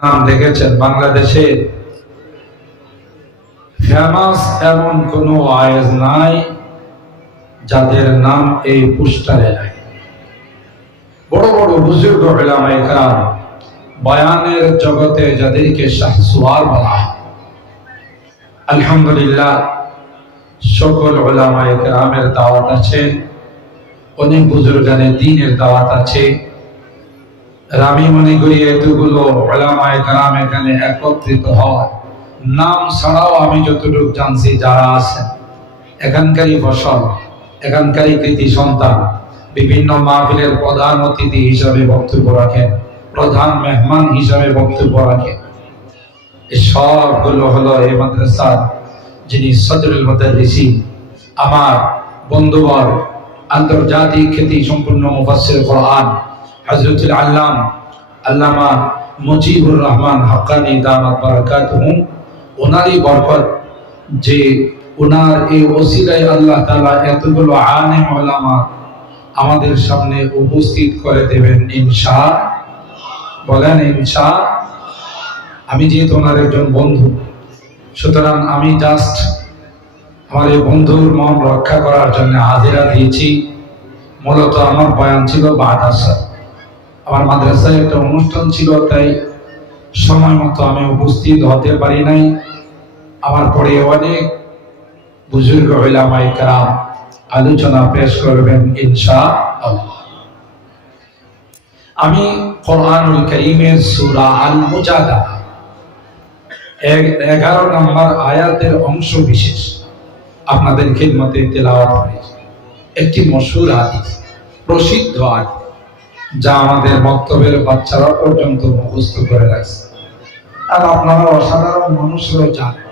নাম দেখেছেন বাংলাদেশে ফেমাস এমন কোন ওয়াইজ নাই যাদের নাম এই পোস্টারে নাই। বড় বড় বুজুর্গ উলামায়ে কেরাম বয়ানের জগতে যাদেরকে শাহসওয়ার বলা হয়, আলহামদুলিল্লাহ সকল উলামায়ে কেরামের দাওয়াত আছে, অনেক বুজুর্গানে দ্বীনের দাওয়াত আছে। আমি মনে করি এতগুলো উলামায়ে কেরাম এখানে একত্রিত হওয়া, নাম ছাড়াও আমি যতটুকু জানছি যারা আছেন এখানকারই ফসল, এখানকারই কৃতি সন্তান, বিভিন্ন মাহফিলের প্রধান অতিথি হিসাবে বক্তব্য রাখেন, প্রধান মেহমান হিসাবে বক্তব্য রাখেন। এই সবগুলো হলো এই মাদ্রাসার যিনি সদরুল মুদাররিসিন, আমার বন্ধুবর, আন্তর্জাতিক খ্যাতি সম্পন্ন মুফাসসির কোরআন হযরতুল আল্লামা মুজিবুর রহমান হাক্কানী দামাত বারাকাতুহু, ওনারই বরকত যে ওনার এই ওসিলায় আল্লাহ তাআলা এতগুলো আলেম উলামা আমাদের সামনে উপস্থিত করে দেবেন ইনশাআল্লাহ। বলেন ইনশাআল্লাহ। আমি যেহেতু ওনার একজন বন্ধু, সুতরাং আমি জাস্ট আমার এই বন্ধুর মন রক্ষা করার জন্য হাজিরা দিয়েছি। মূলত আমার বয়ান ছিল বাদাসা, আমার মাদ্রাসায় একটা অনুষ্ঠান ছিল, তাই সময় মতো আমি উপস্থিত হতে পারি নাই। আমার পরে অনেক বুজুর্গ উলামায়ে কেরাম আলোচনা পেশ করবেন ইনশাআল্লাহ। আমি কোরআনুল কারীমের সূরা আল মুজাদালা 11 নম্বর আয়াতের অংশ বিশেষ আপনাদের খিদমতে তেলাওয়াত করেছি। একটি মশহুর হাদিস, প্রসিদ্ধ হাদিস, যা আমাদের মক্তবের বাচ্চারা পর্যন্ত মুখস্থ করে রাখছে, আর আপনারা অসাধারণ মানুষরাও জানেন।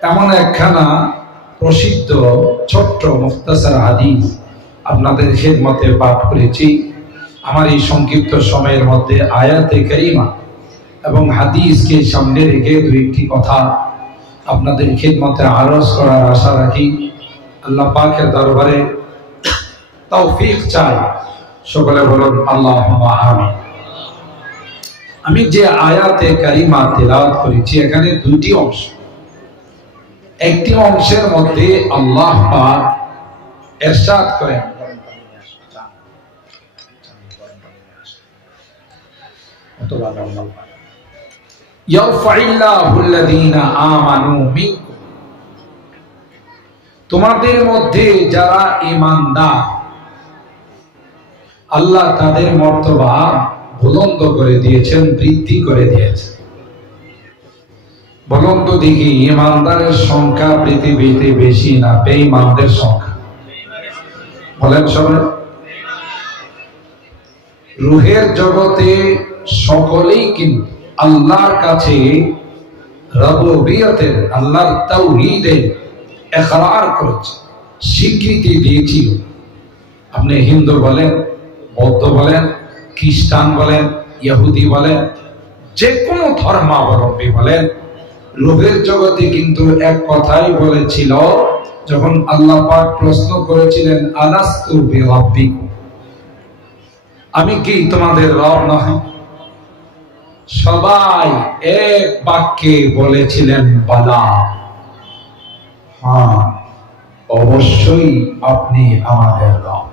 এমন একখানা প্রসিদ্ধ ছোট্ট মুখতাসার হাদিস আপনাদের খিদমতে পাঠ করেছি। আমার এই সংক্ষিপ্ত সময়ের মধ্যে আয়াতে কারিমা এবং হাদিসকে সামনে রেখে দুইটি কথা আপনাদের খিদমতে আরজ করার আশা রাখি। আল্লাহ পাকের দরবারে তৌফিক চাই, সকলে বলুন আল্লাহুম্মা আমিন। আমি যে আয়াতে কারিমা তেলাওয়াত করেছি এখানে দুইটি অংশ। একটি অংশের মধ্যে আল্লাহ পাক ইরশাদ করেন, ইয়ারফাইল্লাহুল্লাযীনা আমানু মিনকুম, তোমাদের মধ্যে যারা ঈমানদার আল্লাহ তাদের মর্তবা বুলন্দ করে দিয়েছেন, বৃদ্ধি করে দিয়েছেন। বলুন তো দেখি, ঈমানদারের সংখ্যা পৃথিবীতে বেশি না বেঈমানদের সংখ্যা? বলেন সবাই। রূহের জগতে সকলেই কিন্তু আল্লাহর কাছে রুবুবিয়তের, আল্লাহর তাওহীদের ইকরার করেছে, স্বীকৃতি দিয়েছিল। আপনি হিন্দু বলেন, বৌদ্ধ বলেন, খ্রিস্টান বলেন, ইহুদি বলেন, যে কোনো ধর্মাবলম্বী বলেন, রূহের জগতে কিন্তু এক কথাই বলেছিল যখন আল্লাহ পাক প্রশ্ন করেছিলেন, আলাস্তু বিরাব্বিকুম, আমি কি তোমাদের রব নই? সবাই এক বাক্যে বলেছিলেন বালা, হ্যাঁ অবশ্যই আপনি আমাদের রব।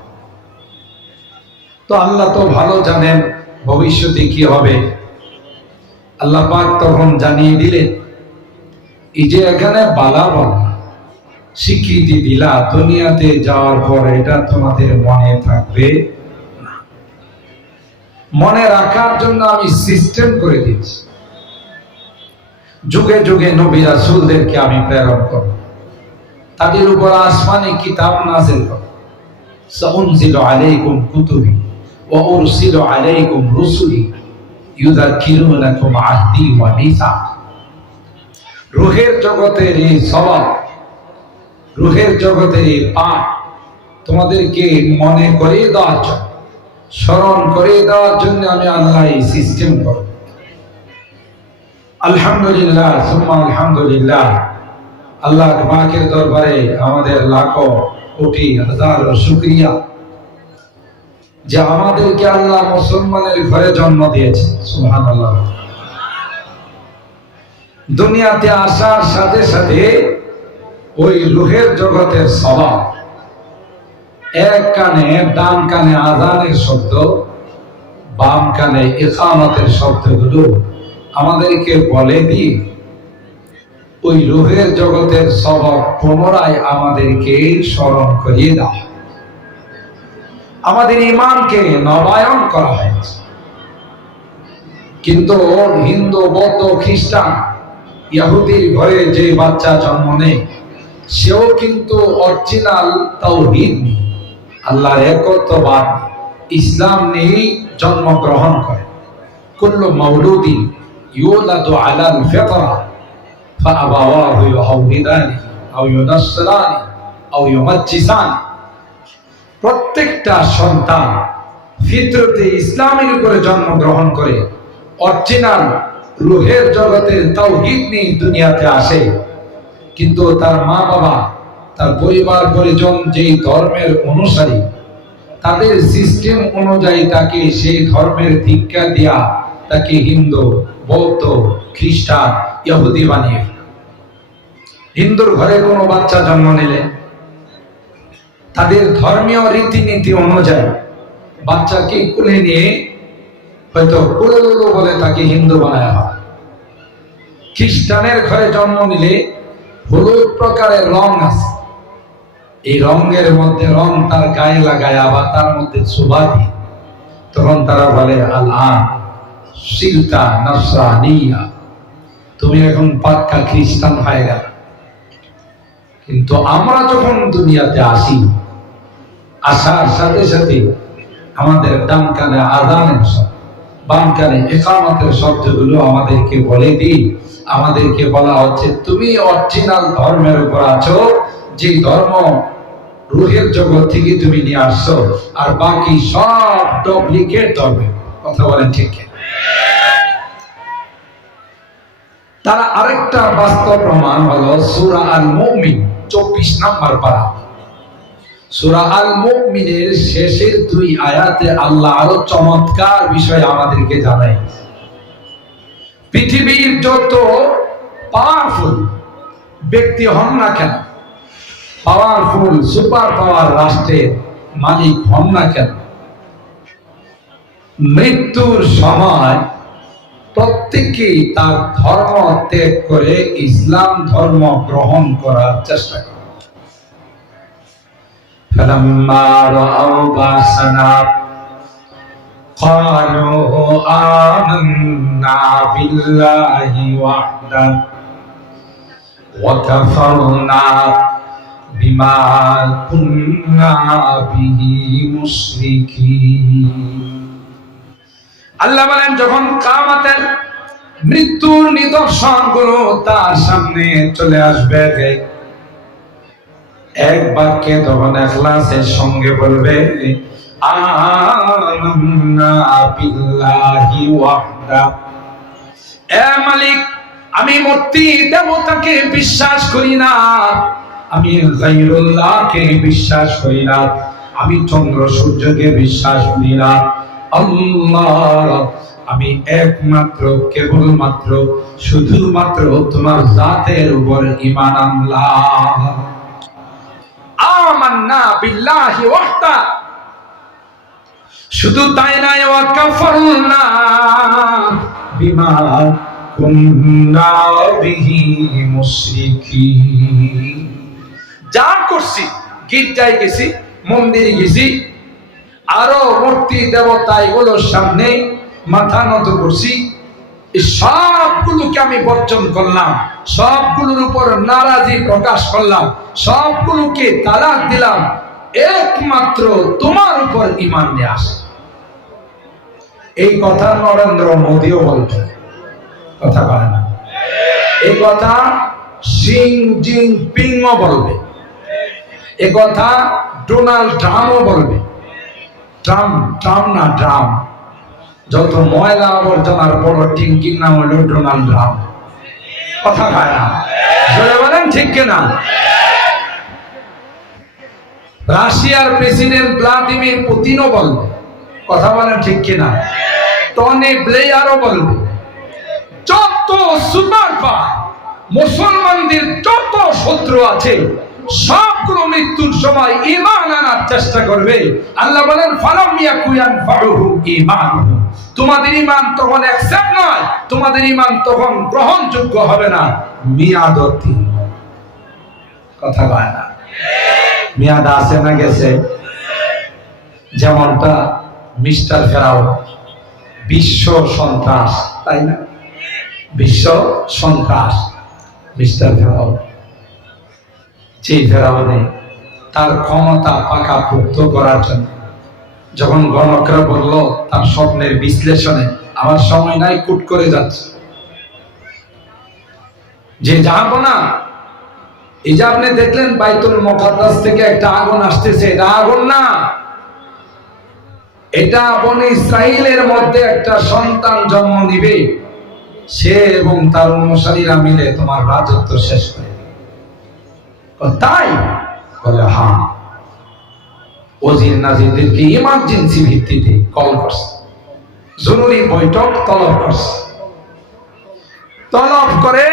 তো আল্লাহ তো ভালো জানেন ভবিষ্যতে কি হবে। আল্লাহ পাক তখন জানিয়ে দিলেন, এই যে এখানে বালা বলা স্বীকৃতি দিলা, দুনিয়াতে যাওয়ার পর এটা তোমাদের মনে থাকবে না। মনে রাখার জন্য আমি সিস্টেম করে দিচ্ছি। যুগে যুগে নবী রাসূলদেরকে আমি প্রেরণ করব, তাদের উপর আসমানি কিতাব নাযিল করব। সাউনজিলু আলাইকুম কুতুবি ওয়া উরসিলু আলাইকুম রুসুলি ইউযাক্কিরুনাকুম আহদি ওয়া মিসাক। রূহের জগতের এই সওয়াল, রূহের জগতের এই পাঠ তোমাদেরকে মনে করিয়ে দেওয়ার জন্য, স্মরণ করিয়ে দেওয়ার জন্য আমি আল্লাহ এই সিস্টেম করব। আলহামদুলিল্লাহ সুম্মা আলহামদুলিল্লাহ। আল্লাহ পাকের দরবারে আমাদের লাখো কোটি হাজার শুকরিয়া যে আমাদেরকে আল্লাহ মুসলমানের ঘরে জন্ম দিয়েছে। সুবহানাল্লাহ। দুনিয়াতে আসার সাথে সাথে ওই রুহের জগতের স্বভাব, এক কানে ডান কানে আযানের শব্দ, বাম কানে ইকামতের শব্দগুলো আমাদেরকে বলে দিয়ে ওই রুহের জগতের স্বভাব পুনরায় আমাদেরকে স্মরণ করিয়ে দেওয়া, আমাদের ঈমানকে নবায়ন করা হয়েছে। কিন্তু হিন্দু, বৌদ্ধ, খ্রিস্টান, ইহুদির ঘরে যে বাচ্চা জন্ম নেয় সেও কিন্তু অরিজিনাল তাওহীদ নেই, আল্লাহর একত্ববাদ, ইসলাম নিয়ে জন্মগ্রহণ করে। কুল্লু মাউলুদিন ইউলাদু আলাল ফিতরা ফাআবাওয়াহু ইউহাউদিদানি আও ইউনাসসিরানি আও ইউমাজ্জিসানি। প্রত্যেকটা সন্তান ফিতরতে ইসলামের উপরে জন্মগ্রহণ করে, অরিজিনাল রুহের জগতের তাওহীদ নিয়ে দুনিয়াতে আসে। কিন্তু তার মা বাবা, তার পরিবার পরিজন যেই ধর্মের অনুসারী, তাদের সিস্টেম অনুযায়ী তাকে সেই ধর্মের দীক্ষা দেয়া, তাকে হিন্দু, বৌদ্ধ, খ্রিস্টান, ইহুদি বানিয়ে। হিন্দুর ঘরে কোনো বাচ্চা জন্ম নিলে তাদের ধর্মীয় রীতিনীতি অনুযায়ী বাচ্চাকে কোলে নিয়ে হয়তো কুলুলুলু বলে তাকে হিন্দু বানায় হয়। খ্রিস্টানের ঘরে জন্ম নিলে হলুদ প্রকারের রং আছে, এই রঙের মধ্যে রং তার গায়ে লাগায়, আবার তার মধ্যে শোভা দিয়ে, তখন তারা বলে আল-আন সিরতা নাসরানিয়া, তুমি এখন পাক্কা খ্রিস্টান হয়ে গেল। কিন্তু আমরা যখন দুনিয়াতে আসি, আসার সাথে সাথে আমাদের ডান কানে আযানের শব্দ, বাম কানে ইকামতের শব্দগুলো আমাদেরকে বলে দিই, আমাদেরকে বলা হচ্ছে তুমি অরিজিনাল ধর্মের উপর আছো, যে ধর্ম রুহের জগৎ থেকে তুমি নিয়ে আসছো, আর বাকি সব ডুপ্লিকেট ধর্মের। কথা বলেন ঠিক? তার আরেকটা বাস্তব প্রমাণ হলো সূরা আল মুমিন 24 নম্বর পারা। সূরা আল মুমিনের শেষের 2 আয়াতে আল্লাহ আরো চমৎকার বিষয় আমাদেরকে জানায়। পৃথিবীর যত পাওয়ারফুল ব্যক্তি হন না কেন, পাওয়ারফুল সুপার পাওয়ার রাষ্ট্রের মালিক হন না কেন, মৃত্যুর সময় প্রত্যেকেই তার ধর্ম ত্যাগ করে ইসলাম ধর্ম গ্রহণ করার চেষ্টা করে। فَلَمَّا رَأَوْا بَأْسَنَا قَالُوا آمَنَّا بِاللَّهِ وَحْدَهُ وَكَفَرْنَا بِمَا كُنَّا بِهِ مُشْرِكِينَ। আল্লাহ বলেন, যখন কিয়ামতের মৃত্যুর নিদর্শনগুলো তার সামনে চলে আসবে, এক বাক্যে তখন ইখলাসের সঙ্গে বলবে আমান্না বিল্লাহি ওয়াহদাহু, এ মালিক, আমি মূর্তি দেবতাকে বিশ্বাস করি না, আমি গায়রুল্লাহকে বিশ্বাস করি না, আমি চন্দ্র সূর্যকে বিশ্বাস করি না। আল্লাহ, আমি একমাত্র কেবলমাত্র শুধুমাত্র তোমার জাতের উপর ঈমান আনলাম। আমান্না বিল্লাহি ওয়াহদা, শুধু তাই নয়, ওয়া কাফারনা বিমা কুননা বিহি মুশরিকিন, যা করছি, গির্জায় গেছি, মন্দিরে গেছি, আরো মূর্তি দেবতা এগুলোর সামনে মাথা নত করছি, সবগুলোকে আমি বর্জন করলাম, সবগুলোর উপর নারাজি প্রকাশ করলাম, সবগুলোকে তালাক দিলাম, একমাত্র তোমার উপর ঈমান নিয়ে আসে। এই কথা নরেন্দ্র মোদীও বলতে, কথা বলে না, এই কথা শি জিনপিংও বলবে, এই কথা ডোনাল্ড ট্রাম্পও বলবে। ট্রাম্প না, ট্রাম্প, যত ময়লা আবর্জনার বড় টিঙ্কির নাম হলো ডোনাল্ড ট্রাম্প। কথা খায় না, বলেন ঠিক কিনা? রাশিয়ার প্রেসিডেন্ট ভ্লাদিমির পুতিনও বলবে, কথা বলেন ঠিক কিনা? টনি ব্লেয়ারও বলবে, যত সুপার পায়, মুসলমানদের যত শত্রু আছে সবগুলো মৃত্যুর সময় ঈমান আনার চেষ্টা করবে। আল্লাহ বলেন ফালাম ইয়াকুয়ান ফাউহু ঈমানুহুম, তোমাদের ঈমান তখন অ্যাকসেপ্ট নয়, তোমাদের ঈমান তখন গ্রহণযোগ্য হবে না। মিয়াদতি কথা বলে না, মেয়াদ আছে না গেছে? যেমনটা মিস্টার ফেরাউন, বিশ্ব সন্ত্রাস, তাই না? বিশ্ব সন্ত্রাস মিস্টার ফেরাউন, যে ফেরাউনে তার ক্ষমতা পাকাপোক্ত করার জন্য যখন গণকরা বলল তার স্বপ্নের বিশ্লেষণে, আমার সময় নাই, কুট করে যাচ্ছে, যে যাবো না, এই যে আপনি দেখলেন বাইতুল মুকাদ্দাস থেকে একটা আগুন আসতেছে, এটা আগুন না, এটা বনি ইসরাইলের মধ্যে একটা সন্তান জন্ম নিবে, সে এবং তার অনুসারীরা মিলে তোমার রাজত্ব শেষ করে দিবে। তাই বলে হ্যাঁ, ওজির নাজিরদেরকে ইমার্জেন্সি ভিত্তিতে কল করছে, জরুরি বৈঠক তলব করছে। তলব করে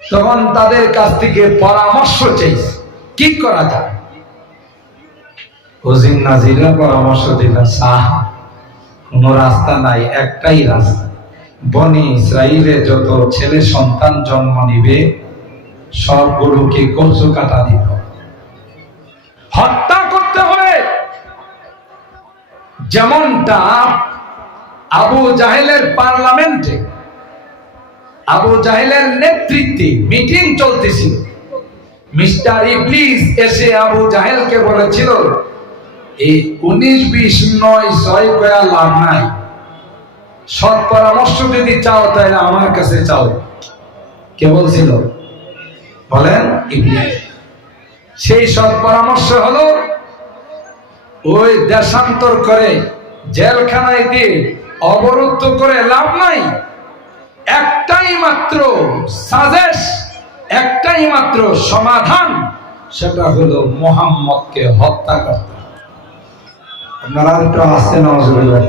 তখন তাদের কাছ থেকে পরামর্শ চাইছে কি করা যায়। ওজির নাজিররা পরামর্শ দিল, সাহ কোন রাস্তা নাই, একটাই রাস্তা, বনি ইসরাইলে যত ছেলে সন্তান জন্ম নিবে সবগুলোকে কচু কাটা দিতে হবে, হত্যা করতে হবে। যেমনটা আবু জাহেলের পার্লামেন্টে আবু জাহেলের নেতৃত্বে মিটিং চলতেছিল, মিস্টার ইবলিস এসে আবু জাহেলকে বলেছিল, এই 19-20-9 কয়া লাভ নাই, সৎ পরামর্শ যদি চাও তাহলে আমার কাছে চাও। কে বলছিল? বলেন ইবলিস। সেই সৎ পরামর্শ হলো ওই দেশান্তর করে জেলখানায় দিয়ে অবরুদ্ধ করে লাভ নাই, একটাই মাত্র সাজেশ, একটাই মাত্র সমাধান, সেটা হলো মুহাম্মদকে হত্যা করতে। আপনারা একটু আসতে নাউজুবিল্লাহ,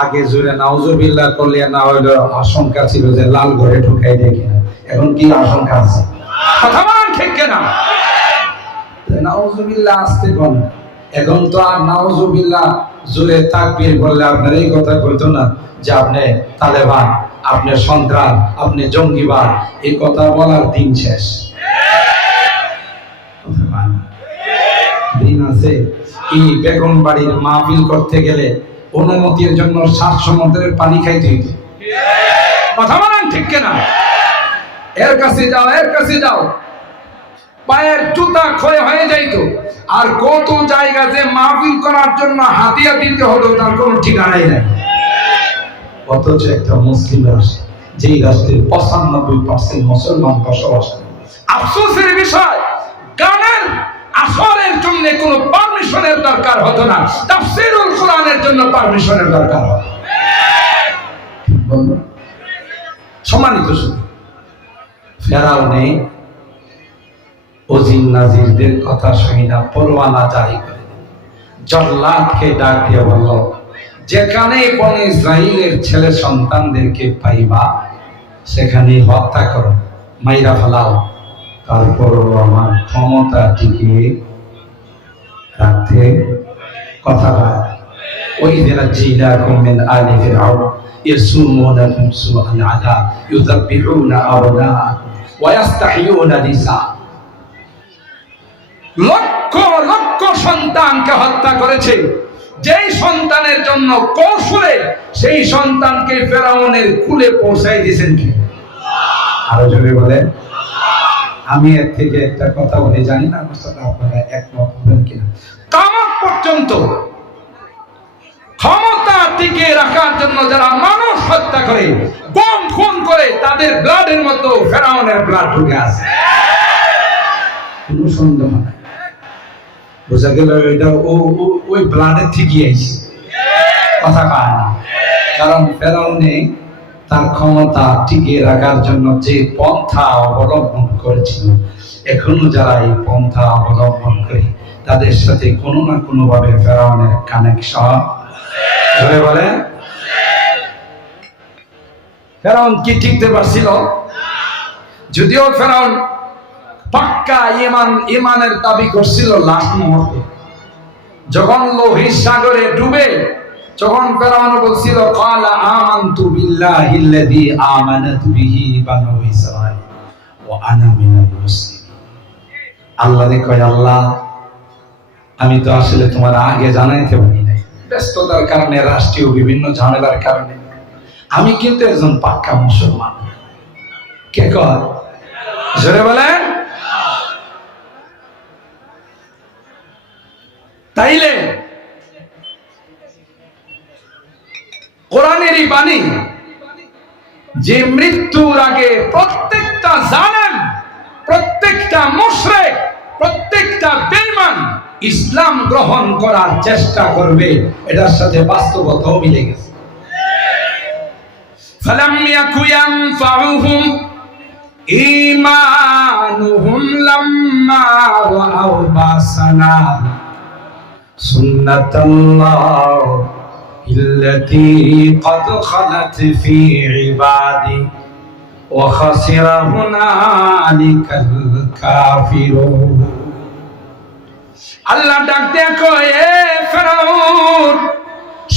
আগে জুড়ে নাউজুবিল্লাহ করলে না হইলে আশঙ্কা ছিল যে লাল ঘরে ঢুকাই দেয় কিনা, এখন কি আশঙ্কা আছে? কথা বলেন ঠিক কিনা? নাউজুবিল্লাহ আসতে কোন, এখন তো আর নাউজুবিল্লাহ জুড়ে তাকবীর বললে আপনার এই কথা কইতো না যে আপনি তালেবান, আপনি সন্ত্রাস, আপনি জঙ্গিবাদ, এই কথা বলার দিন শেষ। দিন আছে এই বেগুন বাড়ির মাহফিল করতে গেলে অনুমতির জন্য 7 সমুদ্রের পানি খাইতে হইতো। কথা বলেন ঠিক কিনা? এর কাছে যাও, এর কাছে যাও, পায়ের জুতা ক্ষয় হয়ে যাইতো। আর কত জায়গাতে মাহফিল করার জন্য হাতিয়া দিতে হলো, তার কোনো ঠিকানাই নাই। অথচ একটা মুসলিম রাষ্ট্র, যেই রাষ্ট্রের 95% মুসলমান বসবাস করে, আফসোসের বিষয় গানের আসরের জন্য কোনো পারমিশনের দরকার হতো না, তাফসীরুল কোরআনের জন্য পারমিশনের দরকার হতো। সম্মানিত শুধু ফেরাউনে ওজির নাজিরদের কথা শুনি না, পরোয়ানা জারি করে জল্লাদকে ডাক দিয়ে বলল, যেখানে বনি ইসরাইলের ছেলে সন্তানদেরকে পাইবা সেখানে হত্যা করো, মাইরা ফেলাও, তারপরও আমার ক্ষমতা টিকিয়ে রাখতে কথা বলে। ওই দিনা জিনাকুম মিন আলি ফিরআউন ইয়াসুমুনাকুম সুআল আযাব ইউযাব্বিহুনা আবনাআকুম ওয়া ইস্তাহইয়ুনা নিসা। লক্ষ লক্ষ সন্তানকে হত্যা করেছে, যেই সন্তানের জন্য কৌশলে সেই সন্তানকে ফেরাউনের কুলে পৌঁছাই দিয়েছেন কি? আরো জোরে বলে। আমি এর থেকে একটা কথা বলে, জানি না আমার সাথে আপনারা একমত হবেন কিনা, কিয়ামত পর্যন্ত ক্ষমতা টিকে রাখার জন্য যারা মানুষ হত্যা করে, গম খুন করে, তাদের ব্লাডের মতো ফেরাউনের ব্লাড ঢুকে আছে, কোনো সন্দেহ নাই। বোঝা গেল এটা ওই ব্লাডের ঠিকই আইছে, কথা কয় না। কারণ ফেরাউনে তার ক্ষমতা টিকিয়ে রাখার জন্য যে পন্থা অবলম্বন করেছিল, এখনো যারা এই পন্থা অবলম্বন করে তাদের সাথে কোনো না কোনো ভাবে ফেরাউনের কানেকশন ধরে বলে। ফেরাউন কি টিকতে পারছিল? যদিও ফেরাউন পাক্কা ইমানের দাবি করছিল, লাস্ট মুহূর্তে যখন লোহিত সাগরে ডুবে, যখন ফেরাউন বলছিল ক্বালা আমানতু বিল্লাহিল্লাযী আমানাত বিহি বানু ইসরাঈল ওয়া আনা মিনাল মুসলিমিন। আল্লাহ কয়, আল্লাহ আমি তো আসলে তোমার আগে জানাইতে পারি নাই, ব্যস্ততার কারণে, রাষ্ট্রীয় বিভিন্ন ঝামেলার কারণে। আমি কিন্তু একজন পাক্কা মুসলমান। কে কয়? জোরে বলেন। তাইলে কোরআনেরই বাণী যে মৃত্যুর আগে প্রত্যেকটা জালেম, প্রত্যেকটা মুশরিক, প্রত্যেকটা বেঈমান ইসলাম গ্রহণ করার চেষ্টা করবে, এটার সাথে বাস্তবতাও মিলে গেছে। ফালাম ইয়াকু ইয়ানফাউহুম ঈমানুহুম লাম্মা রাআউ বাসানা সুন্নাতাল্লাহ ইল্লাতী ক্বাদ খালাত ফী ইবাদি ওয়া খাসিরা হুনালিকাল কাফিরুন। আল্লাহ ডাক দিয়ে কয়, এ ফেরাউন,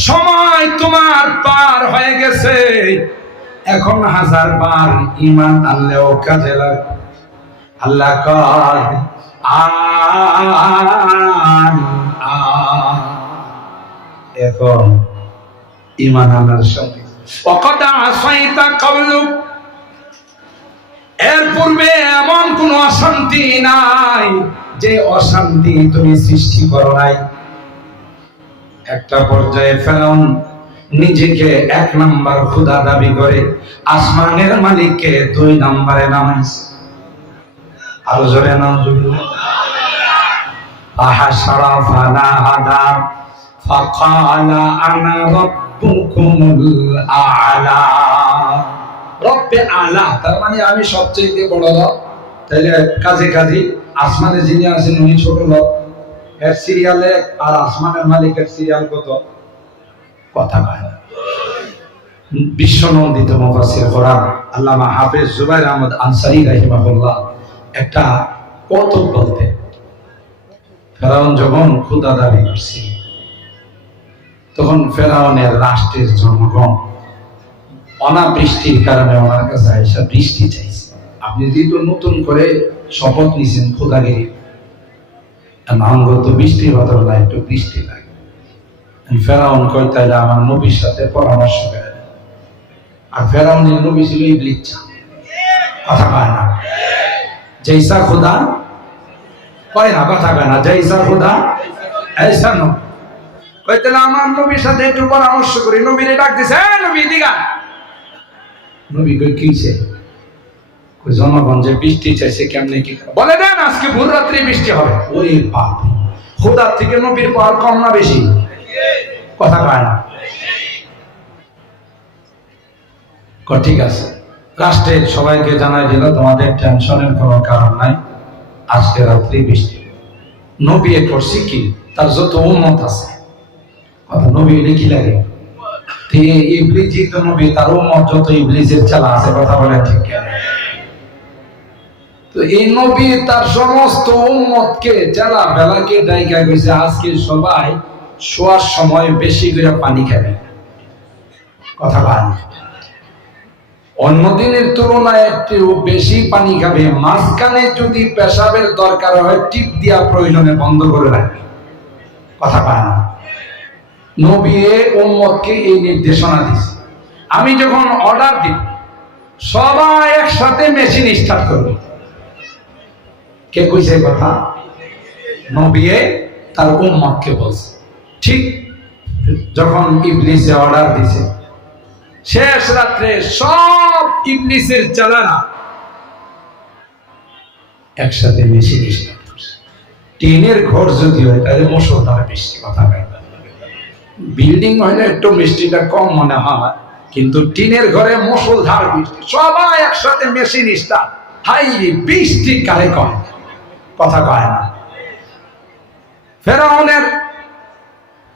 সময় তোমার পার হয়ে গেছে, এখন 1000 বার ঈমান আনলেও কাজে লাগবে। আল্লাহ কয় এখন ঈমান আনার সময়। ওয়াকাদ আসাইতা ক্বাবলু, এর পূর্বে এমন কোন অশান্তি নাই যে অশান্তি তুমি সৃষ্টি করো নাই। একটা পর্যায়ে ফেরাউন নিজেকে 1 নাম্বার খোদা দাবি করে আসমানের মালিককে 2 নম্বরে নামাইছে। আরো জোরে নাউজুবিল্লাহ। আহাশারা ফানাহাদা ফাকালা আনা রাব্বুকুমুল আ'লা। রব্বে আলা তার মানে আমি সবচেয়ে বড় রব। তাহলে কাজে কাজে আসমানে যিনি আছেন উনি ছোট রব। এর সিরিয়ালে আর আসমানের মালিকের সিরিয়াল কত? কথা কয় না। বিশ্বনন্দিত মুফাসসির কোরআন আল্লামা হাফেজ জুবাইর আহমদ আনসারী রাহিমাহুল্লাহ একটা কৌতুক বলতেন। ফেরাউন যখন খোদা দাবি করছে, তখন ফেরাউনের রাষ্ট্রের জনগণ অনাবৃষ্টির কারণে ওনার কাছে আইসা বৃষ্টি চাইছে। আপনি যেহেতু নতুন করে শপথ নিছেন খোদাগিরি, নামগত বৃষ্টি বাদল না, একটু বৃষ্টি লাগে। ফেরাউন কয় তাইলে আমার নবীর সাথে পরামর্শ করে। আর ফেরাউনের নবী ছিল ইবলীস। কথা কয় না। জৈসা খোদা কয় না, কথা কয় না। জৈসা খোদা ऐसा নবী কয় তাহলে আমার নবীর সাথে একটু পরামর্শ করি। নবীরে ডাক দিছে, নবী দিগা। নবী কই কিছে? কই জনগণ যে বৃষ্টি চাইছে কেমনে কি বলে দেন, আজকে ভোর রাত্রি বৃষ্টি হবে। ওরে বাপ, খোদা থেকে নবীর পাওয়ার কম না বেশি? কথা কয় না। ঠিক আছে, রাষ্ট্রের সবাইকে জানাই দিল তোমাদের টেনশনের কোনো কারণ নাই, আজকে রাত্রি বৃষ্টি। নবী করছি কি, তার যত উম্মত আছে, কথা নবী কি লাগে? ইবলীস যেহেতু নবী, তার উম্মত যত ইবলীসের চালা আছে, কথা বলে ঠিক। তো এই নবী তার সমস্ত উম্মতকে যারা বেলাকে ডাইকা গেছে, আজকে সবাই শোয়ার সময় বেশি করে পানি খাবে। কথা বলেন, অন্য দিনের তুলনায় একটু বেশি পানি খাবে। মাঝখানে যদি পেশাবের দরকার হয়, টিপ দিয়া প্রয়োজনে বন্ধ করে রাখবে। কথা বলেন, নবী উম্মতকে এই নির্দেশনা দিয়েছে। আমি যখন অর্ডার দিব, সবাই একসাথে মেশিন স্টার্ট করবে। কে কইছে কথা? নবী তার উম্মতকে বলছে। ঠিক যখন ইবলীসে অর্ডার দিছে, শেষ রাত্রে সব ইবলীসের চালারা একসাথে মেশিন স্টার্ট করছে। টিনের ঘর যদি হয় তাহলে মুষলধারে বৃষ্টি। কথা কয়, বিল্ডিং হইলে একটু মিষ্টিটা কম মনে হয়, কিন্তু টিনের ঘরে মুষলধার বৃষ্টি, সবাই একসাথে মেশিন স্টার্ট। হাই বৃষ্টি কারে কয়? কথা কয় না। ফেরাউনের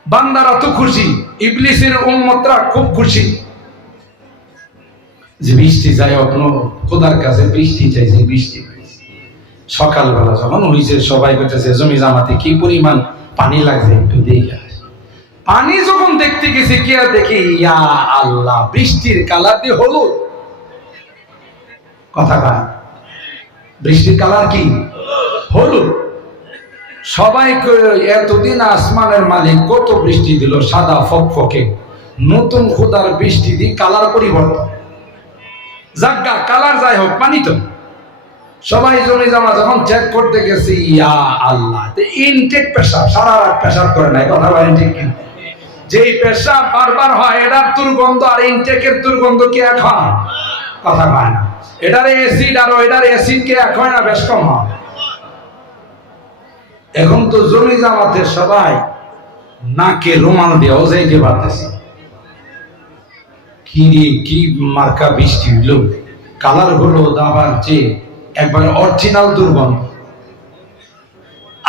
বান্দারা তো খুশি, ইবলীসের উম্মতরা খুব খুশি। যে বৃষ্টি যাই অন্য খোদার কাছে বৃষ্টি চাইছে, বৃষ্টি পাইছে। সকালবেলা যখন হয়েছে সবাই করতেছে জমি জামাতে কি পরিমাণ পানি লাগছে একটু দেখে আসে। পানি যখন দেখতে গেছে কি আর দেখি ইয়া আল্লাহ, বৃষ্টির কালার দিয়ে হলুদ। কথা কয়, বৃষ্টির কালার কি? হলুদ। সবাই এতদিন আসমানের মালিক কত বৃষ্টি দিল, সাদা ফকফকে, নতুন খোদার বৃষ্টি দিয়ে কালার পরিবর্তন। জাগা কালার যাই হোক, পানি তো। সবাই জমি জমা যখন চেক করতে গেছে ইয়া আল্লাহ, ইনটেক পেশাব, সারা রাত পেশাব করে নাই। কথা বলেন ঠিক কিনা? যেই পেশাব বারবার হয় এটার দুর্গন্ধ আর ইনটেকের দুর্গন্ধ কি এক হয়? কথা কয় না। এটার অ্যাসিড আর ওইটার অ্যাসিড কি এক হয় না? বেশ কম হয়। এখন তো জমি জামাতে সবাই নাকে রুমাল দিয়েও যাইতে পারতেছে। কি রে, কি মার্কা বৃষ্টি হইল, কালার হলো আবার যে একবার অরিজিনাল দুর্গন্ধ।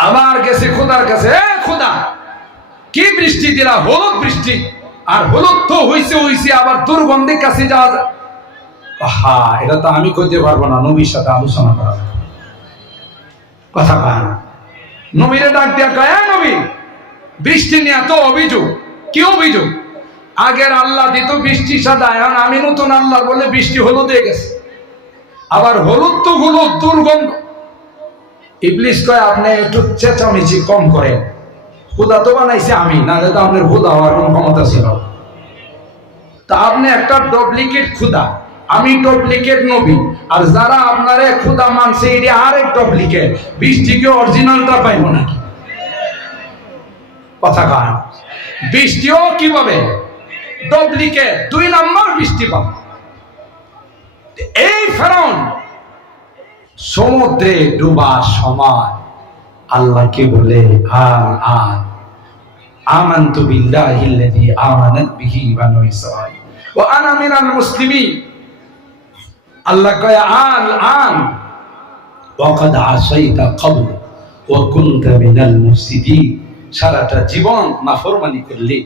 আবার গেছে খোদার কাছে, খোদা কি বৃষ্টি দিলা? হলুদ বৃষ্টি। আর হলুদ তো হইছে আবার দুর্গন্ধের কাছে যাওয়া যায়। হ্যাঁ, এটা তো আমি করতে পারবো না, নবীর সাথে আলোচনা করা। কথা কয় না। নবীরে ডাক দিয়া কয়, নবী বৃষ্টি নিয়ে এত অভিযোগ, কি অভিযোগ? আগের আল্লাহ দিত বৃষ্টি সাদা, এখন আমি নতুন আল্লাহ বলে বৃষ্টি হলুদ হয়ে গেছে। আবার হলুদ তো হলুদ, দুর্গন্ধ। ইবলিস কয়, আপনি একটু চেঁচামেচি কম করেন, খোদা তো বানাইছে আমি, না তো আপনার খোদা হওয়ার কোন ক্ষমতা ছিল। তা আপনি একটা ডুপ্লিকেট খোদা, আমি ডুপ্লিকেট নবী, আর যারা আপনারে খোদা মানছে এটা আরেক ডুপ্লিকেট। বৃষ্টিকে অরিজিনালটা পাইব নাকি? কথা কয়। বৃষ্টিও কিভাবে ডুপ্লিকেট, 2 নম্বর বৃষ্টি পাব। এই ফেরাউন সমুদ্রে ডুবার সময় আল্লাহকে বলে, আমানতু বিল্লাহিল্লাযী আমানাত বিহি বানু ইসরাঈল ওয়া আনা মিনাল মুসলিমিন। আল্লাহ কয়, আন ওয়াকাদ আসাইতা ক্বাবল ওয়া কুনতা মিনাল মুফসিদিন। সারাটা জীবন নাফরমানি করলে,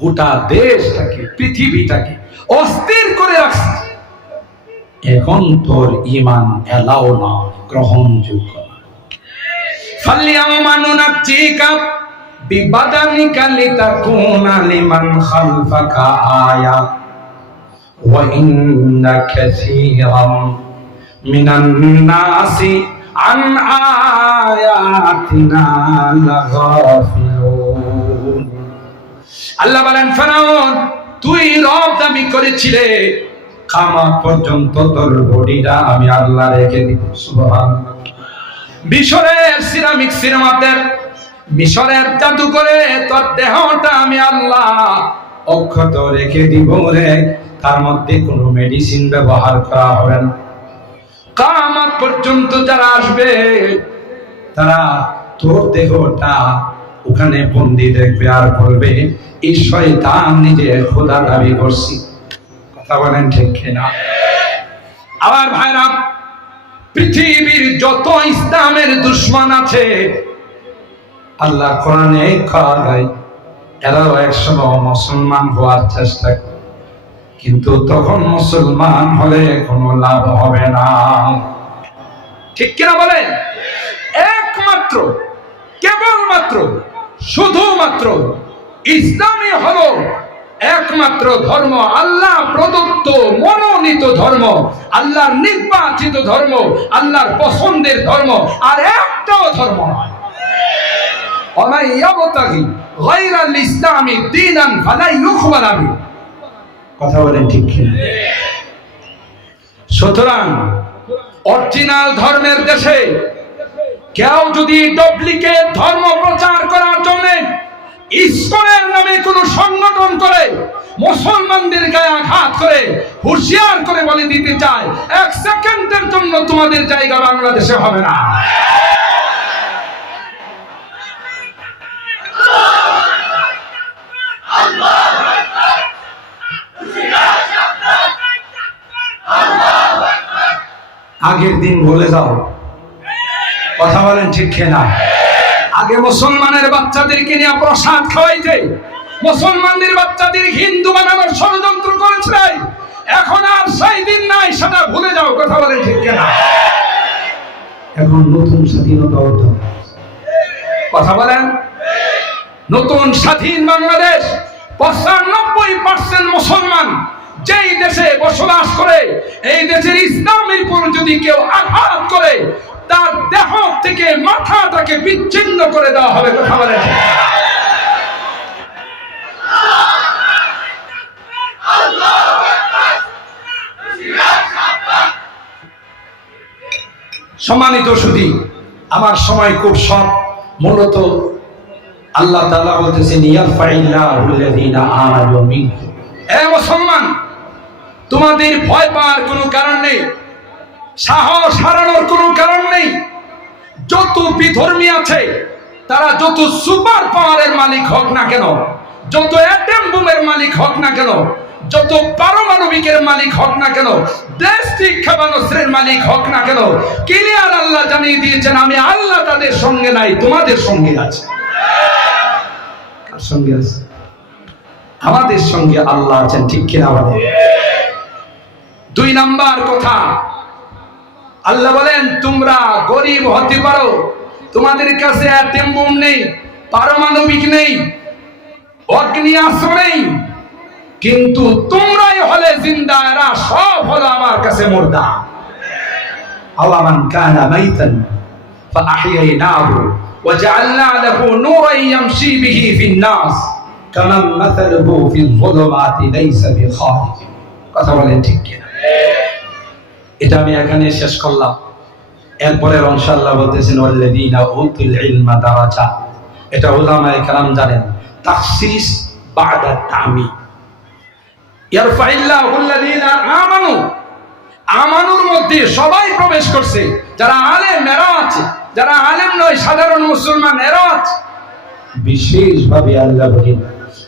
গোটা দেশটাকে, পৃথিবীটাকে অস্থির করে রাখছে। এখন তোর ঈমান এলাও না, গ্রহণযোগ্য না। ফালইয়াউমা নুনাজ্জিকা বিবাদানিকা লিতাকুনা লিমান খালফাকা আয়া ওয়া ইন্না কাসীরাম মিনান নাসি আন আয়াতিনা লাগাফিলুন। আল্লাহ বলেন, ফেরাউন তুই রব দাবি করেছিলে, কিয়ামত পর্যন্ত তোর বডিটা আমি আল্লাহ রেখে দিব। সুবহানাল্লাহ। মিশরের সিরামিক সিনেমাদের, মিশরের জাদু করে তোর দেহটা আমি আল্লাহ অক্ষত রেখে দিব রে। তার মধ্যে কোনো মেডিসিন ব্যবহার করা হবে না। কিয়ামত পর্যন্ত যারা আসবে তারা তোর দেহটা ওখানে বন্দি দেখবে আর বলবে, এই শয়তান নিজে খোদা দাবি করছি। কথা বলেন ঠিক কিনা? আবার ভাইরা, পৃথিবীর যত ইসলামের দুশমন আছে, আল্লাহ কোরআনে কয় এরাও একসময় মুসলমান হওয়ার চেষ্টা করে, কিন্তু তখন মুসলমান হলে কোনো লাভ হবে না। ঠিক কিনা বলেন? একমাত্র, কেবলমাত্র, শুধুমাত্র ইসলামই হলো একমাত্র ধর্ম, আল্লাহ প্রদত্ত মনোনীত ধর্ম, আল্লাহর নির্বাচিত ধর্ম, আল্লাহর পছন্দের ধর্ম, আর একটাও ধর্ম নয়। ওয়া ইয়াবতাগি গায়রাল ইসলামি দীনান ফালা ইউকবাল মিনহু। কথা বলেন ঠিক কি? সুতরাং অরিজিনাল ধর্মের দেশে কেউ যদি ডুপ্লিকেট ধর্ম প্রচার করার জন্য ইসকনের নামে কোন সংগঠন করে, মুসলমানদের গায়ে আঘাত করে, হুঁশিয়ার করে বলে দিতে চায়, 1 সেকেন্ডের জন্য তোমাদের জায়গা বাংলাদেশে হবে না। আগের দিন বলে যাও। কথা বলেন ঠিক না? আগে মুসলমানের বাচ্চাদেরকে নিয়ে প্রসাদ খাওয়াইতে, মুসলমানদের বাচ্চাদের হিন্দু বানানোর ষড়যন্ত্র করেছে। এখন আর পয়সাটা ভুলে যাও, কথা বলে ঠিক কিনা? এখন নতুন স্বাধীনতা অর্জন, কথা বলেন, নতুন স্বাধীন বাংলাদেশ। 95% মুসলমান যেই দেশে বসবাস করে, এই দেশের ইসলামের উপর যদি কেউ আঘাত করে, তার দেহ থেকে মাথাটাকে বিচ্ছিন্ন করে দেওয়া হবে, কথা বলেন। সম্মানিত সুধী, আমার সময় খুব শর্ট। মূলত আল্লাহ তাআলা বলতেছেন, ইয়ারফাইল্লাহুল্লাযীনা আমানু মিনকুম। হে মুসলমান, তোমাদের ভয় পাওয়ার কোনো কারণ নেই, সাহস হারানোর কোনো কারণ নেই। যত বিধর্মী আছে, তারা যত সুপার পাওয়ারের মালিক হোক না কেন, যত অ্যাটম বোমের মালিক হোক না কেন, যত পারমাণবিকের মালিক হোক না কেন, দেশটিক ক্ষেপণাস্ত্রের মালিক হোক না কেন, ক্লিয়ার আল্লাহ জানিয়ে দিয়েছেন, আমি আল্লাহ তাদের সঙ্গে নাই, তোমাদের সঙ্গে আছে। কার সঙ্গে আছে? আমাদের সঙ্গে আল্লাহ আছেন, ঠিক কিনা বলেন? 2 নাম্বার কথা, আল্লাহ বলেন, তোমরা গরিব হতে পারো, তোমাদের কাছে অ্যাটম বোম নেই, পারমাণবিক নেই, অগ্নিয়াস্ত্র নেই, কিন্তু তোমরাই হলে জিন্দা, এরা সব হলো আমার কাছে মুর্দা। আওয়ামান কানা মাইতান ফাআহইয়ানাহু ওয়াজআলনা লাহু নূরান ইয়ামশি বিহি ফিন নাস কামান মাসালুহু ফিল যুলুমাতি লাইসা বিখারিজ। কথা বলেন ঠিক কিনা? এটা আমি এখানে শেষ করলাম। এরপরে ইনশাআল্লাহ বলতেছেন, ওয়াল্লাযীনা উতুল ইলমা দারাজা। এটা উলামায়ে কেরাম জানেন, তাখসিস বাদা তামিম। ইয়ারফাইল্লাহুল্লাযীনা আমানু, আমানুর মধ্যে সবাই প্রবেশ করছে, যারা আলেম এরাও আছে, যারা আলেম নয় সাধারণ মুসলমান এরাও আছে। বিশেষভাবে আল্লাহ বলেন,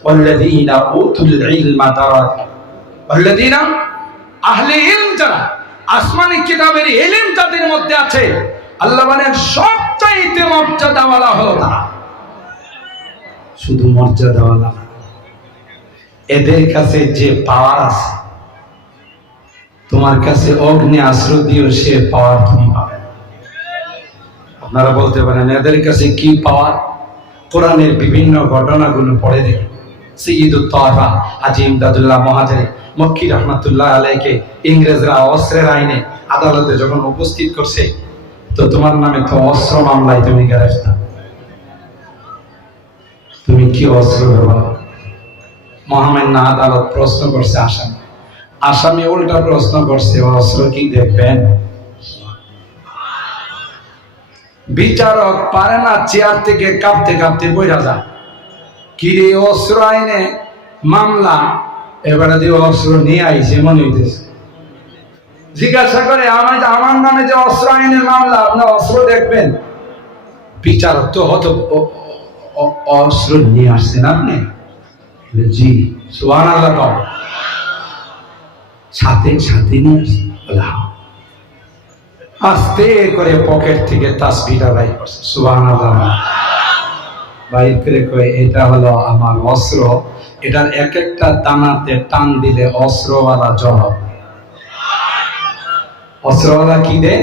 ওয়াল্লাযীনা উতুল ইলমা দারাজা, ওয়াল্লাযীনা আহলে ইলম, যারা আসমানি কিতাবের ইলম যাদের মধ্যে আছে, আল্লাহ বলেন সবচাইতে মর্যাদাওয়ালা হলো তারা। শুধু মর্যাদাওয়ালা না, এদের কাছে যে পাওয়ার আছে, তোমার কাছে অগ্নি আশ্র দিও, সে পাওয়ার তুমি পাবে। আপনারা বলতে পারেন এদের কাছে কি পাওয়ার? কোরআনের বিভিন্ন ঘটনাগুলো পড়ে দেখুন। সৈয়দুত তাহা হাজী ইমদাদুল্লাহ মুহাজির মক্কি রহমাতুল্লাহ আলাইকে ইংরেজরা অস্ত্রের আইনে আদালতে যখন উপস্থিত করছে, তো তোমার নামে তো অস্ত্র মামলায় তুমি গ্রেফতার, তুমি কি অস্ত্র ব্যবহার? মহামান্য আদালত প্রশ্ন করছে আসামি, আসামি উল্টা প্রশ্ন করছে, অস্ত্র কি দেখবেন? বিচারক পারে না, চেয়ার থেকে কাঁপতে কাঁপতে বইরা যায়, কি রে অস্ত্র আইনে মামলা, এবারে দিয়ে অস্ত্র নিয়ে আইছে মনে হইতেছে। জিজ্ঞাসা করে, আমার নামে যে অস্ত্র আইনের মামলা, আপনি অস্ত্র দেখবেন? বিচারক তো হতো, অস্ত্র নিয়ে আসছেন আপনি? জি। সুবহানাল্লাহ। কম সাথে সাথে নিয়ে আসছে? আস্তে করে পকেট থেকে তাসবিহটা বাইর করছে, সুবহানাল্লাহ বাইর করে কয়, এটা হলো আমার অস্ত্র, এটার এক একটা দানাতে টান দিলে অস্ত্রওয়ালা জবাব। অস্ত্রওয়ালা কি দে?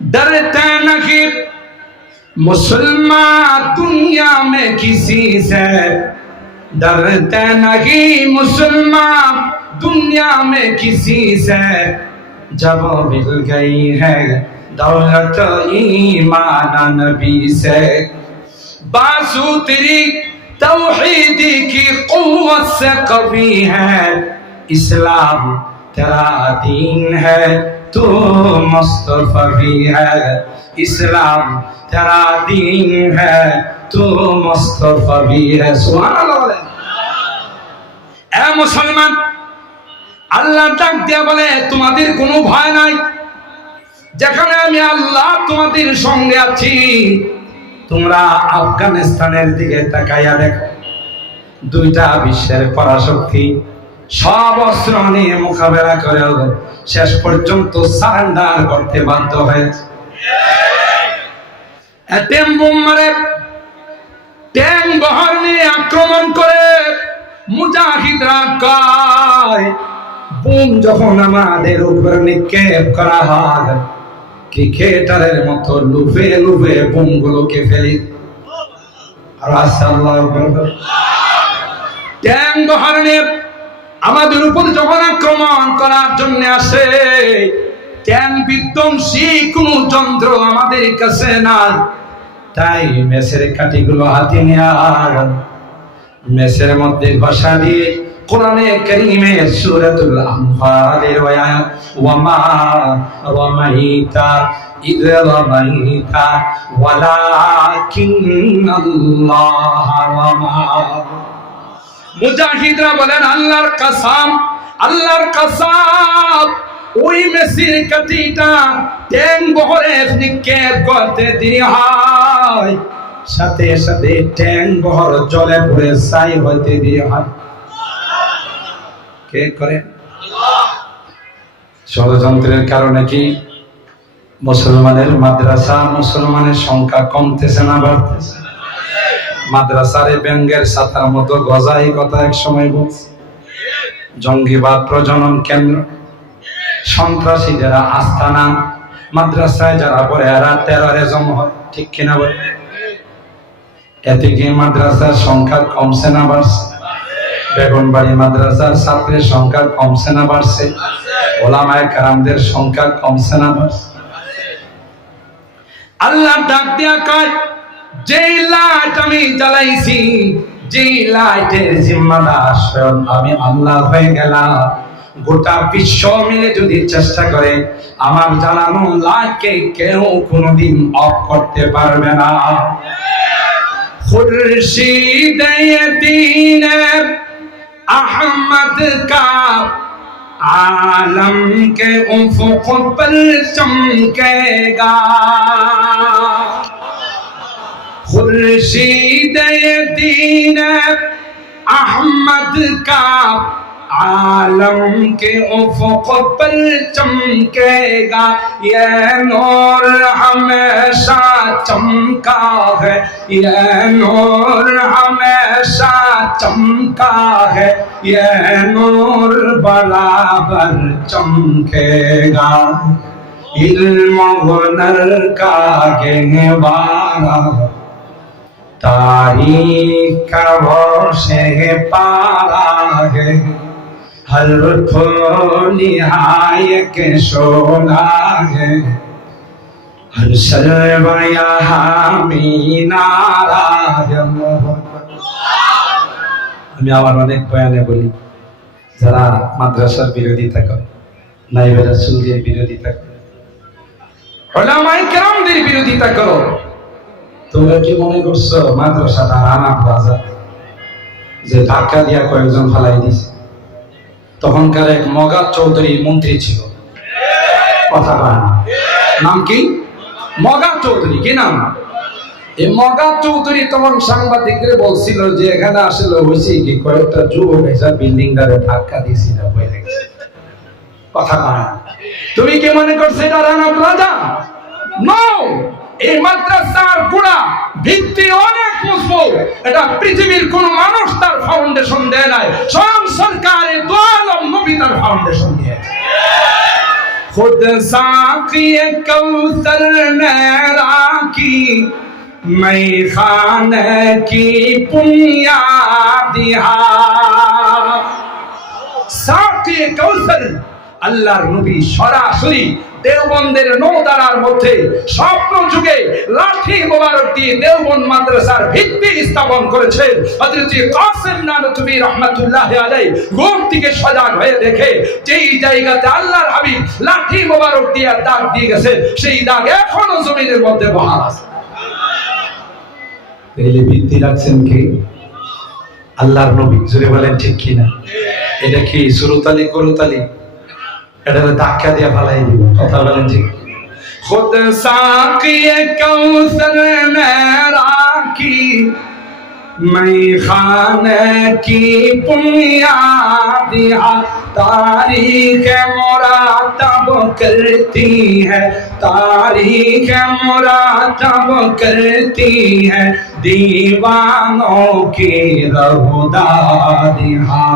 डरते नहीं मुसलमान दुनिया में किसी से, डरते नहीं मुसलमान दुनिया में किसी से, जब मिल गई है दौलत ईमान नबी से, बाजू तेरी तौहीदी की कुव्वत से कवी है, इस्लाम तेरा दीन है, तू मुस्तफी है, इस्लाम तेरा दीन है, तू मुस्तफी है। सुभान अल्लाह। ए मुसलमान, আল্লাহ ডাক দিয়া বলে, তোমাদের কোনো ভয় নাই, যেখানে আমি আল্লাহ তোমাদের সঙ্গে আছি। তোমরা আফগানিস্তানের দিকে তাকাইয়া দেখো, 2টা বিশ্বের পরাশক্তি সব অস্ত্র নিয়ে মোকাবেলা করে শেষ পর্যন্ত সারেন্ডার করতে বাধ্য হয়েছে। অ্যাটম বোম মারে, ট্যাঙ্ক বহর নিয়ে আক্রমণ করে, মুজাহিদরা কয় জমিন যখন আমাদের উপর নিক্ষেপ করা হয়, ক্রিকেটারের মতো লুফে লুফে বোমগুলোকে ফেলি। আর আল্লাহু আকবার। ট্যাং বহর নিয়ে আমাদের উপর যখন আক্রমণ করার জন্য আসে, ট্যাং বিধ্বংসী কোন যন্ত্র আমাদের কাছে নাই। তাই মেসের কাঠিগুলো হাতে নিয়ে মেসের মধ্যে ঘষা দিয়ে কোরআনে কারীমের সূরাতুল আনফালের আয়াত ওয়ামা রামাইতা ইয রামাইতা ওয়ালাকিন্নাল্লাহ রামা। মুজাহিদরা বলেন আল্লাহর কসম, আল্লাহর কসম, ওই মেসির কাঠিটা ট্যাং বহরে নিক্ষেপ করতে দেরি হয়, সাথে সাথে ট্যাং বহর জলে পড়ে ছাই হইতে দেরি হয়। কে করে? ষড়যন্ত্রের কারণে কি মুসলমানের মাদ্রাসা, মুসলমানের সংখ্যা কমতেছে না বাড়তেছে? মাদ্রাসারে ব্যাঙ্গের ছাতার মতো গজাই কথা এক সময় বলছে। জঙ্গিবাদ প্রজনন কেন্দ্র, সন্ত্রাসী যারা আস্তানা, মাদ্রাসায় যারা পড়ে এরা টেররিজম হয়, ঠিক কিনা বলে? এতে কি মাদ্রাসার সংখ্যা কমছে না বাড়ছে? বেগুনবাড়ি মাদ্রাসার ছাত্রের সংখ্যা কমছে না বাড়ছে? ওলামায়ে কেরামদের সংখ্যা কমছে না বাড়ছে? আল্লাহ ডাক দিয়া কয়, যে লাইট আমি জ্বালাইছি, যে লাইটের জিম্মাদার স্বয়ং আমি আল্লাহ হয়ে গেলাম। গোটা বিশ্ব মিলে যদি চেষ্টা করে আমার জ্বালানো লাইটকে কেউ কোনোদিন অফ করতে পারবে না। খুরশিদ দ্বীন अहमद का आलम के उफ़ुक़ पर चमकेगा। खुर्शीद दीन अहमद का आलम के उफ़ुक़ पर चमकेगा। ये नूर हमेशा चमका है, ये नूर हमेशा चमका है, ये नूर बराबर चमकेगा। इल्म हुनर का गहवारा तारीख का वो पारा है। हर निहाय के शोला है, हर सरवया हामी नारा है। আমি আমার অনেক বয়ানে বলি, যারা মাদ্রাসার বিরোধিতা করে, নাইবে রাসূল দিয়ে বিরোধিতা করে, উলামায়ে কেরামদের বিরোধিতা করো, তোমরা কি মনে করছো মাদ্রাসাটা রানা প্লাজা যে ধাক্কা দিয়া কয়েকজন ফালাই দিছে? তখনকার এক মগা চৌধুরী মন্ত্রী ছিল, কথা বলে না, নাম কি? মগা চৌধুরী। কি নাম? এই মগা চৌধুরী তখন সাংবাদিকদের বলছিল যে এখানে আসলে হয়েছে কি, কয়েকটা যুবক এসে বিল্ডিংটারে ধাক্কা দিয়েছিল, হয়ে গেছে। কথা বলে না। তুমি কি মনে করছো এটা রানা প্লাজা? নো, এই মাদ্রাসার গোড়া ভিত্তি অনেক মজবুত। এটা পৃথিবীর কোন মানুষ তার ফাউন্ডেশন দেয় নাই, স্বয়ং সরকারের দো আলম নবী তার ফাউন্ডেশন দিয়েছে। खुद साक़ी कौसर ने राखी मैं खाने की बुनियादिहा। साक़ी कौसर আল্লাহর নবী সরাসরি দেওবন্দের নওদারার মধ্যে স্বপ্ন যুগে লাঠি মোবারক দিয়ে দেওবন্দ মাদ্রাসার ভিত্তি স্থাপন করেছেন। হযরত কাসেম নানতুবি রাহমাতুল্লাহি আলাইহি ঘুম থেকে সজাগ হয়ে দেখে যেই জায়গাতে আল্লাহর হাবিব লাঠি মোবারক দিয়ে দাগ দিয়ে গেছে, সেই দাগ এখনো জমিনের মধ্যে বহাল আছে। তাহলে ভিত্তি রাখছেন কি? আল্লাহর নবী। জোরে বলেন ঠিক কিনা? এটা কি সুরতালি করতালি? এটা ধাক্কা দিয়ে ফালাই দিব। কথা বলেন ঠিক? খুদ সাকি কৌসর মে রাখি मैं खाने की बुनियादिहा। तारीख मुरातब करती है, तारीख मुरातब करती है दीवानों की रहुदादिहा।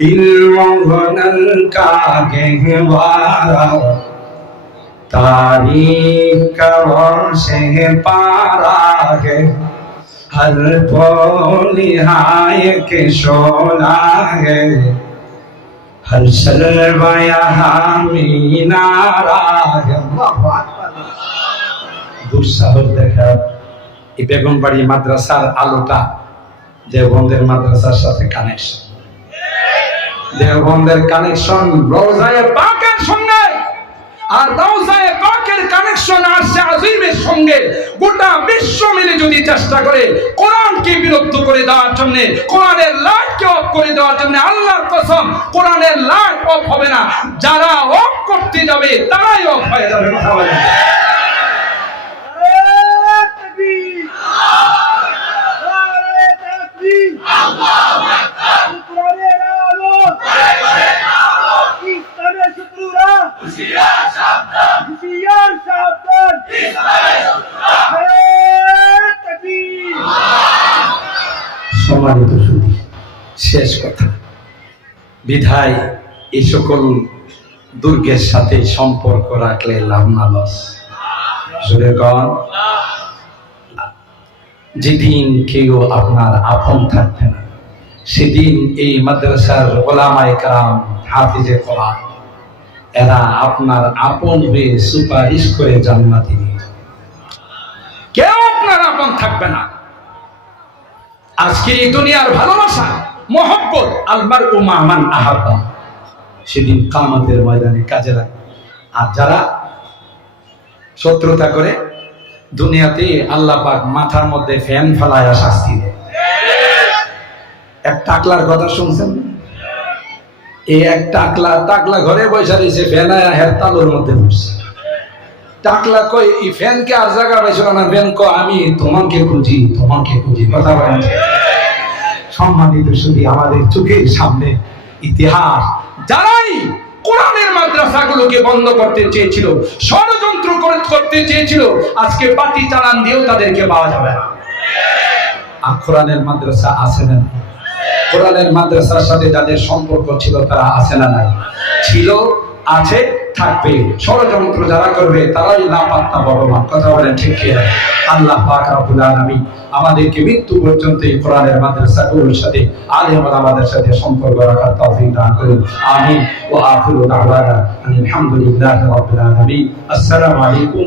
ilmu gunal gehwara तारीख से पारा है हर पोलिहाय के शोला है हर शलवाया मीनारा है দুঃসাহস দেখা এই বেগমবাড়ি মাদ্রাসার আলোটা দেওবন্দের মাদ্রাসার সাথে কানেকশন, দেওবন্দের কানেকশন রওজায়ে পাকের সঙ্গে, আর রওজায়ে পাকের কানেকশন আরশে আজিমের সঙ্গে। গোটা বিশ্ব মিলে যদি চেষ্টা করে কোরআনকে বিলুপ্ত করে দেওয়ার জন্য, কোরআনের লাইটকে অফ করে দেওয়ার জন্য, আল্লাহর কসম কোরআনের লাইট অফ হবে না, যারা অফ করতে যাবে তারাই অফ হয়ে যাবে। কথা বলেন সম্মানিত সুধী, শেষ কথা, বিধায় এই সকল দুর্গের সাথে সম্পর্ক রাখলে লাভ না লস। যেদিন কেউ আপনার আপন থাকবে না, সেদিন এই মাদ্রাসার ওলামায়ে কেরাম, হাফিজে কোরআন, এরা আপনার আপন হয়ে সুপারিশ করে জান্নাতে নিয়ে যাবে। কেউ আপনার আপন থাকবে না। আজকে এই দুনিয়ার ভালোবাসা, মহব্বত, আলমার উমা মান আহাব্বা, সেদিন কিয়ামতের ময়দানে কাজে লাগে। আর যারা শত্রুতা করে দুনিয়াতে, আল্লাহ পাক মাথার মধ্যে ফ্যান ফেলায়া শাস্তি দেয়। এক টাকলার কথা শুনছেন? এই এক টাকলা ঘরে বসে রয়েছে, ফ্যান হের তালুর মধ্যে বসছে। টাকলা কই এই ফ্যানকে আর জায়গা পাইছিল না, ফ্যান কো আমি তোমাকে খুঁজি, তোমাকে খুঁজি। কথা বলেন। সম্মানিত সুধী, আমাদের চোখের সামনে ইতিহাস, যারাই কোরআনের মাদ্রাসাগুলোকে বন্ধ করতে চেয়েছিল, ষড়যন্ত্র করতে চেয়েছিল, আজকে পাটি চালান দিয়েও তাদেরকে পাওয়া যাবে না। আর কোরআনের মাদ্রাসা আছে না? কোরআনের মাদ্রাসার সাথে যাদের সম্পর্ক ছিল তারা আছে না? নাই, ছিল, আছে, থাকবে। ষড়যন্ত্র যারা করবে তারাই লাপাত্তা ভগবান। কথা বলেন ঠিক কি? আল্লাহ পাক রব্বুল আলামিন আমাদেরকে মৃত্যু পর্যন্ত এই কোরআনের মাদ্রাসাগুলোর সাথে, আলেম ওলামাদের সাথে সম্পর্ক রাখার তৌফিক দান করুন। আমিন। ওয়া আখিরু দাওয়ানা আলহামদুলিল্লাহি রাব্বিল আলামিন। আসসালামু আলাইকুম।